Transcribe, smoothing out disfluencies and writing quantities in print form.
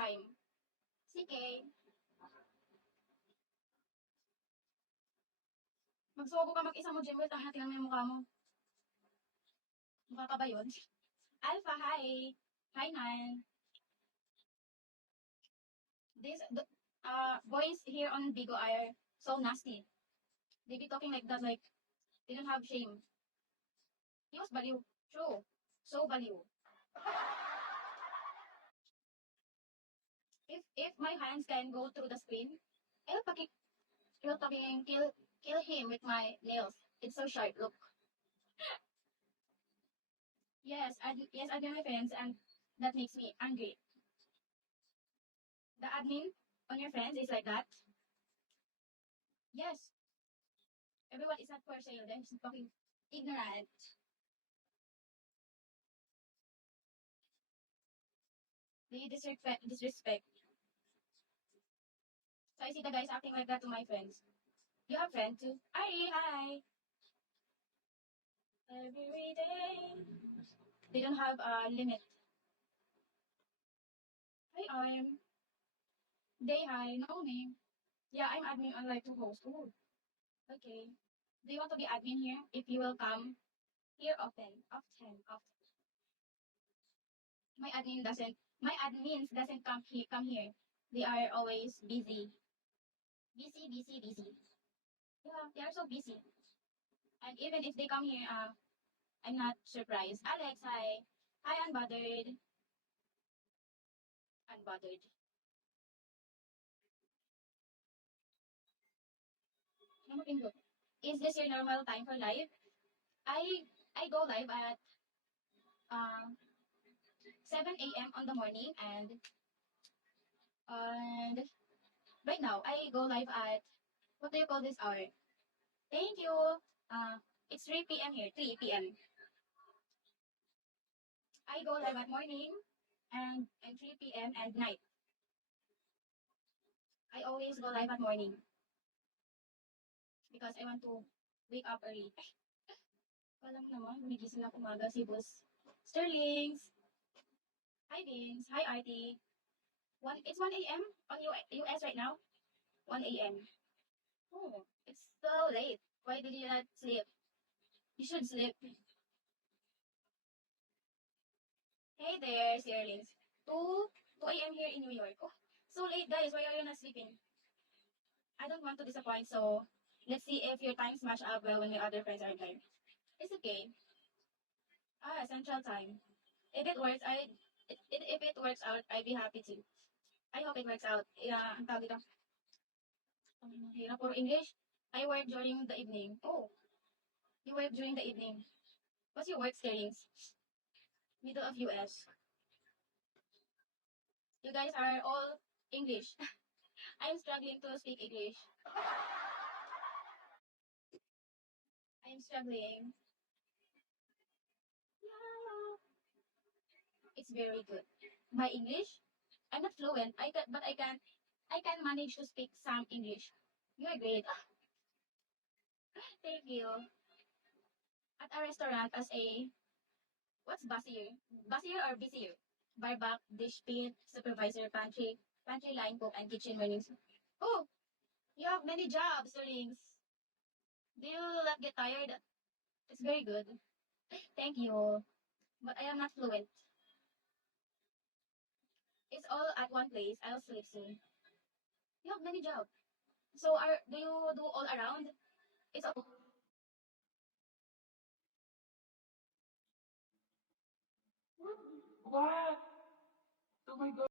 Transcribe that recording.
time. Sige. Magsubo ka mag-isa mo, Jimwell. Tangina, tingnan mo yung mukha mo. Mukha ka ba yun? Alpha, hi. Hi, Nan. Boys here on Bigo are so nasty. They be talking like that, like, they don't have shame. He was baliw. True. So baliw. If my hands can go through the screen, I'll fucking kill him with my nails. It's so sharp. Look. Yes, add me on my friends, and that makes me angry. The admin on your friends is like that. Yes, everyone is not for sale. They're just fucking ignorant. They disrespect. So I see the guys acting like that to my friends. You have friends too? Hi. Every day. They don't have a limit. Hi, hi, no name. Yeah, I'm admin on like two hosts. Ooh, okay. Do you want to be admin here? If you will come here often. My admins doesn't come here. They are always busy. Busy. Yeah, they are so busy. And even if they come here, I'm not surprised. Alex, hi. Hi, unbothered. Unbothered. Ano pindot? Is this your normal time for live? I go live at uh, 7 a.m. on the morning, and right now I go live at, what do you call this hour? Thank you. It's 3 p.m. here. 3 p.m. I go live at morning and 3 p.m. and night. I always go live at morning because I want to wake up early. Walang naman, gumigising ako umaga si Boss Sterlings. Hi Vince. Hi Artie. It's 1 a.m. on US right now. 1 a.m. Oh, it's so late. Why did you not sleep? You should sleep. Hey there, Sterlings. 2 a.m. here in New York. Oh, so late guys. Why are you not sleeping? I don't want to disappoint, so let's see if your times match up well when your other friends are time. It's okay. Central time. If it works, if it works out, I'd be happy to. I hope it works out. Yeah, ang tawag dito. Hirap puro English. I work during the evening. Oh, you work during the evening. What's your work schedulings? Middle of US. You guys are all English. I'm struggling to speak English. I'm struggling. Yeah. It's very good. My English, I'm not fluent. But I can manage to speak some English. You're great. Thank you. At a restaurant as a, what's busier? Busier or busier? Barback, dish pit, supervisor, pantry line cook, and kitchen running. Oh, you have many jobs, Rings. Do you not get tired? It's very good. Thank you. But I am not fluent. It's all at one place. I'll sleep soon. You have many jobs. So do you do all around? It's all. What? Oh my god.